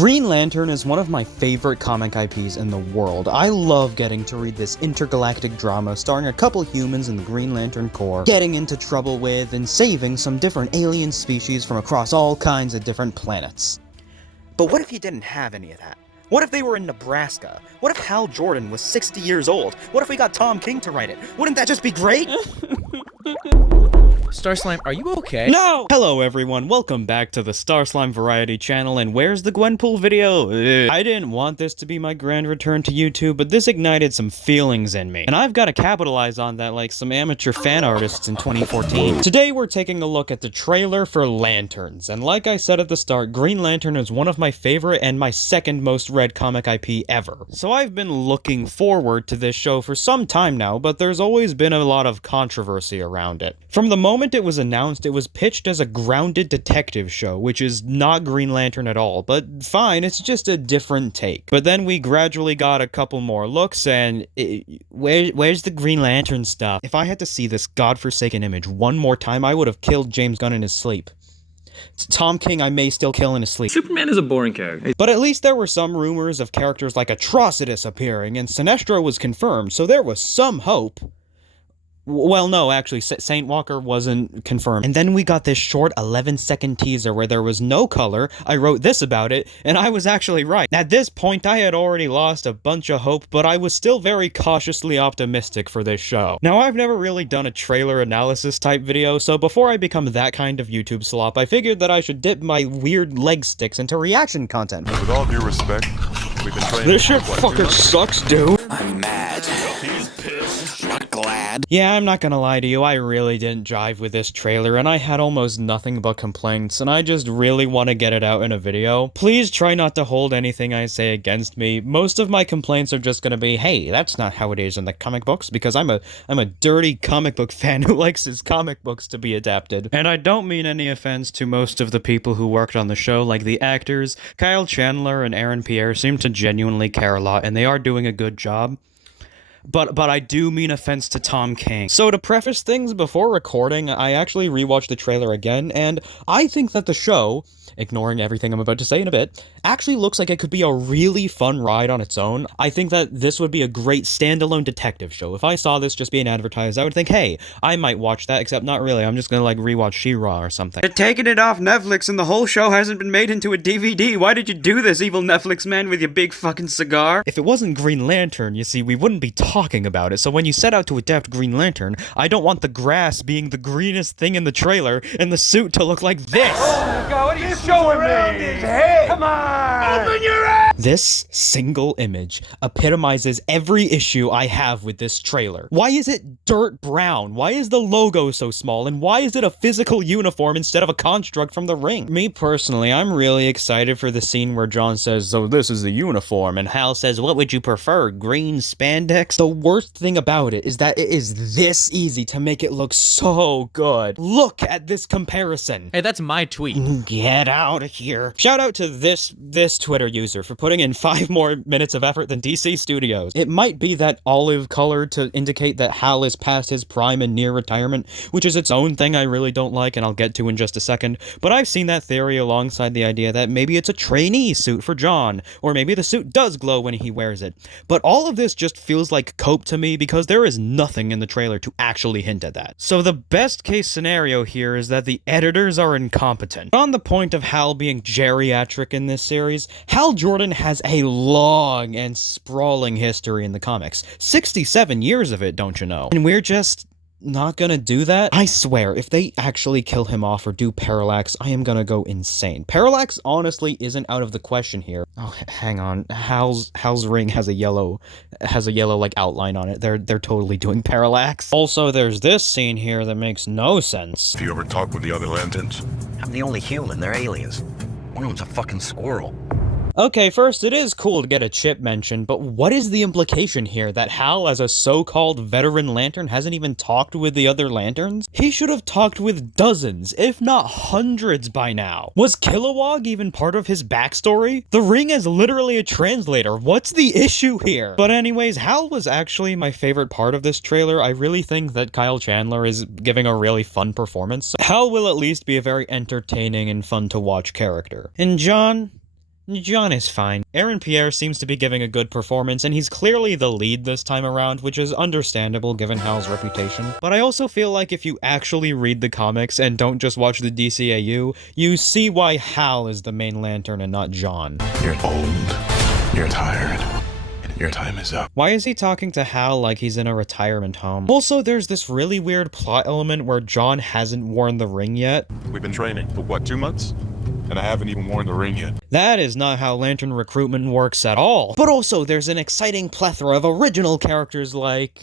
Green Lantern is one of my favorite comic IPs in the world. I love getting to read this intergalactic drama starring a couple humans in the Green Lantern Corps, getting into trouble with and saving some different alien species from across all kinds of different planets. But what if you didn't have any of that? What if they were in Nebraska? What if Hal Jordan was 60 years old? What if we got Tom King to write it? Wouldn't that just be great? Star Slime, are you okay? No! Hello everyone, welcome back to the Star Slime Variety channel, and where's the Gwenpool video? I didn't want this to be my grand return to YouTube, but this ignited some feelings in me. And I've got to capitalize on that like some amateur fan artists in 2014. Today we're taking a look at the trailer for Lanterns, and like I said at the start, Green Lantern is one of my favorite and my second most read comic IP ever. So I've been looking forward to this show for some time now, but there's always been a lot of controversy around it. From the moment it was announced, it was pitched as a grounded detective show, which is not Green Lantern at all, but fine, it's just a different take. But then we gradually got a couple more looks, and where's the Green Lantern stuff? If I had to see this godforsaken image one more time, I would have killed James Gunn in his sleep. Tom King I may still kill in his sleep. Superman is a boring character. But at least there were some rumors of characters like Atrocitus appearing, and Sinestro was confirmed, so there was some hope. Well, no, actually, Saint Walker wasn't confirmed. And then we got this short 11-second teaser where there was no color. I wrote this about it, and I was actually right. At this point, I had already lost a bunch of hope, but I was still very cautiously optimistic for this show. Now, I've never really done a trailer analysis type video, so before I become that kind of YouTube slop, I figured that I should dip my weird leg sticks into reaction content. With all due respect, we've been playing this shit fucking sucks, dude. I'm mad. Not glad. Yeah, I'm not gonna lie to you, I really didn't jive with this trailer, and I had almost nothing but complaints, and I just really want to get it out in a video. Please try not to hold anything I say against me. Most of my complaints are just gonna be, hey, that's not how it is in the comic books, because I'm a dirty comic book fan who likes his comic books to be adapted. And I don't mean any offense to most of the people who worked on the show, like the actors. Kyle Chandler and Aaron Pierre seem to genuinely care a lot, and they are doing a good job. But I do mean offense to Tom King. So to preface things, before recording, I actually rewatched the trailer again, and I think that the show, ignoring everything I'm about to say in a bit, actually looks like it could be a really fun ride on its own. I think that this would be a great standalone detective show. If I saw this just being advertised, I would think, hey, I might watch that, except not really. I'm just gonna like rewatch She-Ra or something. They're taking it off Netflix and the whole show hasn't been made into a DVD. Why did you do this, evil Netflix man with your big fucking cigar? If it wasn't Green Lantern, you see, we wouldn't be talking about it. So when you set out to adapt Green Lantern, I don't want the grass being the greenest thing in the trailer and the suit to look like this. Oh my God, what are you showing me? His head. Come on! Open your ass! This single image epitomizes every issue I have with this trailer. Why is it dirt brown? Why is the logo so small? And why is it a physical uniform instead of a construct from the ring? Me personally, I'm really excited for the scene where John says, so this is the uniform, and Hal says, what would you prefer, green spandex? The worst thing about it is that it is this easy to make it look so good. Look at this comparison. Hey, that's my tweet. Get out of here. Shout out to this Twitter user for putting in 5 more minutes of effort than DC Studios. It might be that olive color to indicate that Hal is past his prime and near retirement, which is its own thing I really don't like and I'll get to in just a second, but I've seen that theory alongside the idea that maybe it's a trainee suit for John, or maybe the suit does glow when he wears it. But all of this just feels like cope to me because there is nothing in the trailer to actually hint at that. So the best case scenario here is that the editors are incompetent. On the point of Hal being geriatric in this series, Hal Jordan has a long and sprawling history in the comics. 67 years of it, don't you know? And we're just not gonna do that? I swear, if they actually kill him off or do Parallax, I am gonna go insane. Parallax honestly isn't out of the question here. Oh, hang on. Hal's ring has a yellow like outline on it. They're totally doing Parallax. Also, there's this scene here that makes no sense. Have you ever talked with the other Lanterns? I'm the only human. They're aliens. One of them's a fucking squirrel. Okay, first, it is cool to get a chip mention, but what is the implication here that Hal, as a so-called veteran Lantern, hasn't even talked with the other Lanterns? He should have talked with dozens, if not hundreds by now. Was Kilowog even part of his backstory? The ring is literally a translator. What's the issue here? But anyways, Hal was actually my favorite part of this trailer. I really think that Kyle Chandler is giving a really fun performance. Hal will at least be a very entertaining and fun to watch character. And John, John is fine. Aaron Pierre seems to be giving a good performance, and he's clearly the lead this time around, which is understandable given Hal's reputation. But I also feel like if you actually read the comics and don't just watch the DCAU, you see why Hal is the main Lantern and not John. You're old. You're tired. Your time is up. Why is he talking to Hal like he's in a retirement home? Also, there's this really weird plot element where John hasn't worn the ring yet. We've been training for what, 2 months? And I haven't even worn the ring yet. That is not how Lantern recruitment works at all. But also, there's an exciting plethora of original characters like,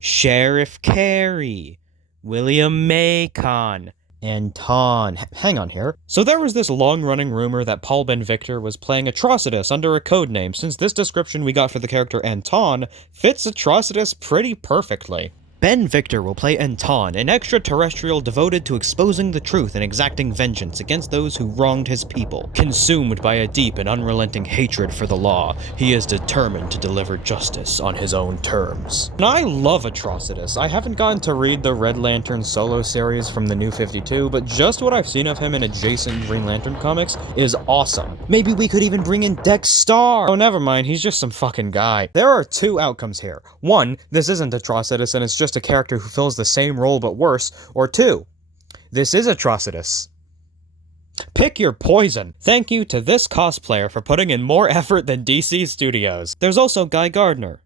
Sheriff Carey, William Macon, Anton. Hang on here. So there was this long-running rumor that Paul Ben Victor was playing Atrocitus under a code name, since this description we got for the character Anton fits Atrocitus pretty perfectly. Ben Victor will play Anton, an extraterrestrial devoted to exposing the truth and exacting vengeance against those who wronged his people. Consumed by a deep and unrelenting hatred for the law, he is determined to deliver justice on his own terms. And I love Atrocitus. I haven't gotten to read the Red Lantern solo series from the New 52, but just what I've seen of him in adjacent Green Lantern comics is awesome. Maybe we could even bring in Dex Star! Oh, never mind, he's just some fucking guy. There are two outcomes here. One, this isn't Atrocitus and it's just a character who fills the same role but worse, or two, this is Atrocitus. Pick your poison. Thank you to this cosplayer for putting in more effort than DC Studios. There's also Guy Gardner.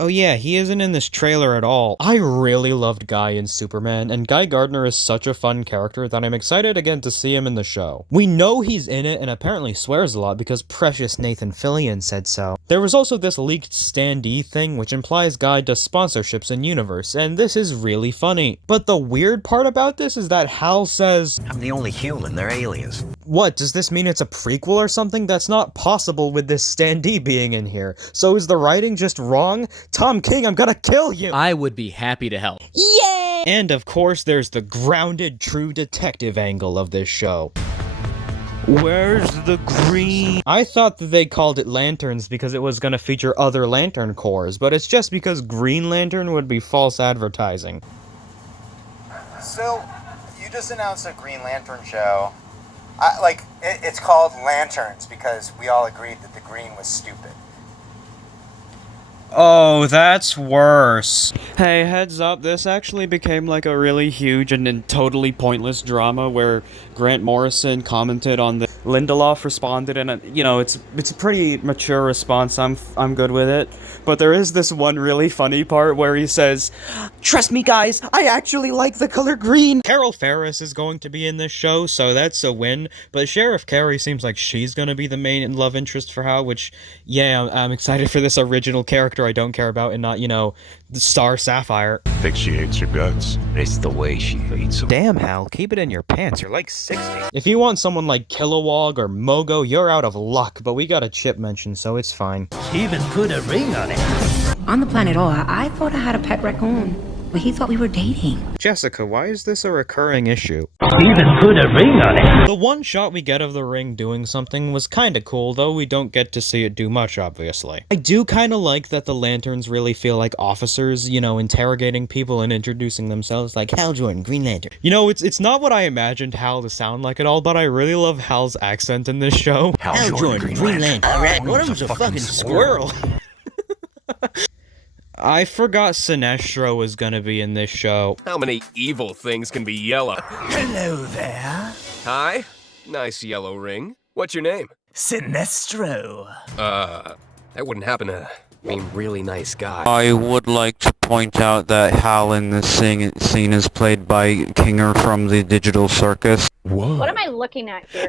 Oh yeah, he isn't in this trailer at all. I really loved Guy in Superman, and Guy Gardner is such a fun character that I'm excited again to see him in the show. We know he's in it and apparently swears a lot because precious Nathan Fillion said so. There was also this leaked standee thing which implies Guy does sponsorships in universe, and this is really funny. But the weird part about this is that Hal says, I'm the only human, they're aliens. what, does this mean it's a prequel or something? That's not possible with this standee being in here. So is the writing just wrong? Tom King, I'm gonna kill you! I would be happy to help. Yay! And of course, there's the grounded true detective angle of this show. Where's the green? I thought that they called it Lanterns because it was gonna feature other Lantern Corps, but it's just because Green Lantern would be false advertising. So, you just announced a Green Lantern show. It's called Lanterns because we all agreed that the green was stupid. Oh, that's worse. Hey, heads up, this actually became like a really huge and totally pointless drama where Grant Morrison commented on the Lindelof responded, and you know, it's a pretty mature response. I'm good with it. But there is this one really funny part where he says, "Trust me guys, I actually like the color green." Carol Ferris is going to be in this show, so that's a win. But Sheriff Carey seems like she's gonna be the main love interest for Hal, which, yeah, I'm excited for this original character I don't care about and not, you know, the Star Sapphire. I think she hates your guts. It's the way she hates them. Damn, Hal, keep it in your pants. You're like 60. If you want someone like Kilowog or Mogo, you're out of luck, but we got a Chip mention, so it's fine. Even put a ring on it. On the planet Oa, I thought I had a pet raccoon, but he thought we were dating. Jessica, why is this a recurring issue? Even put a ring on it. The one shot we get of the ring doing something was kinda cool, though we don't get to see it do much, obviously. I do kinda like that the Lanterns really feel like officers, you know, interrogating people and introducing themselves like, Hal Jordan, Green Lantern. You know, it's not what I imagined Hal to sound like at all, but I really love Hal's accent in this show. Hal Jordan, Green Lantern. Alright, one of them's a fucking squirrel. I forgot Sinestro was gonna be in this show. How many evil things can be yellow? Hello there. Hi. Nice yellow ring. What's your name? Sinestro. That wouldn't happen to be a really nice guy. I would like to point out that Hal in this scene is played by Kinger from the Digital Circus. What am I looking at here?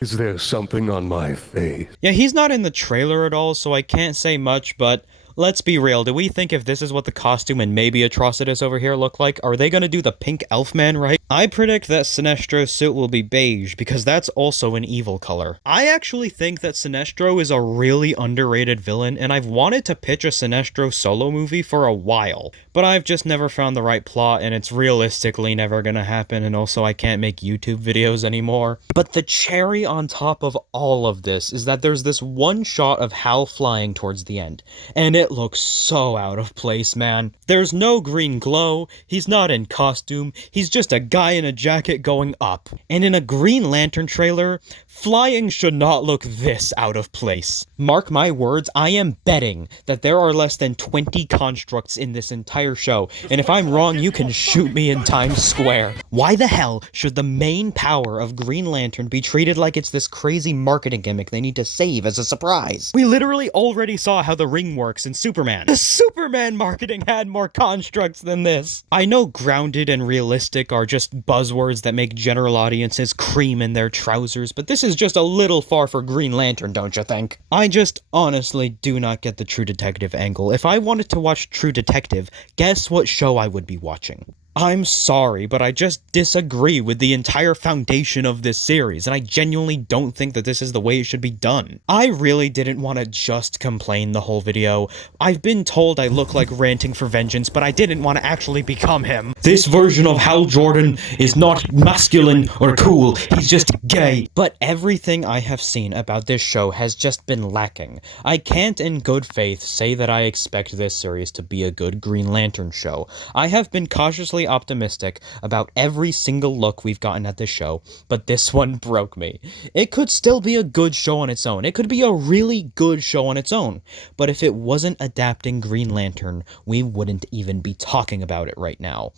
Is there something on my face? Yeah, he's not in the trailer at all, so I can't say much, but let's be real, do we think if this is what the costume and maybe Atrocitus over here look like, are they gonna do the pink elf man right? I predict that Sinestro's suit will be beige, because that's also an evil color. I actually think that Sinestro is a really underrated villain, and I've wanted to pitch a Sinestro solo movie for a while, but I've just never found the right plot, and it's realistically never gonna happen, and also I can't make YouTube videos anymore. But the cherry on top of all of this is that there's this one shot of Hal flying towards the end, and it looks so out of place, man. There's no green glow, he's not in costume, he's just a guy guy in a jacket going up. And in a Green Lantern trailer, flying should not look this out of place. Mark my words, I am betting that there are less than 20 constructs in this entire show, and if I'm wrong, you can shoot me in Times Square. Why the hell should the main power of Green Lantern be treated like it's this crazy marketing gimmick they need to save as a surprise? We literally already saw how the ring works in Superman. The Superman marketing had more constructs than this. I know grounded and realistic are just buzzwords that make general audiences cream in their trousers, but this is just a little far for Green Lantern, don't you think? I just honestly do not get the True Detective angle. If I wanted to watch True Detective, guess what show I would be watching? I'm sorry, but I just disagree with the entire foundation of this series, and I genuinely don't think that this is the way it should be done. I really didn't want to just complain the whole video. I've been told I look like ranting for vengeance, but I didn't want to actually become him. This version of Hal Jordan is not masculine or cool, he's just gay. But everything I have seen about this show has just been lacking. I can't in good faith say that I expect this series to be a good Green Lantern show. I have been cautiously optimistic about every single look we've gotten at this show, but this one broke me. It could still be a good show on its own. It could be a really good show on its own, but if it wasn't adapting Green Lantern, we wouldn't even be talking about it right now.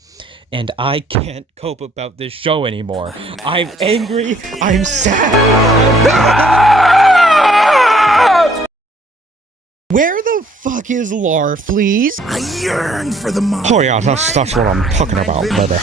And I can't cope about this show anymore. I'm angry, I'm sad. Where the fuck is Larfleeze? I yearn for the moment. Oh yeah, that's what I'm talking about, baby.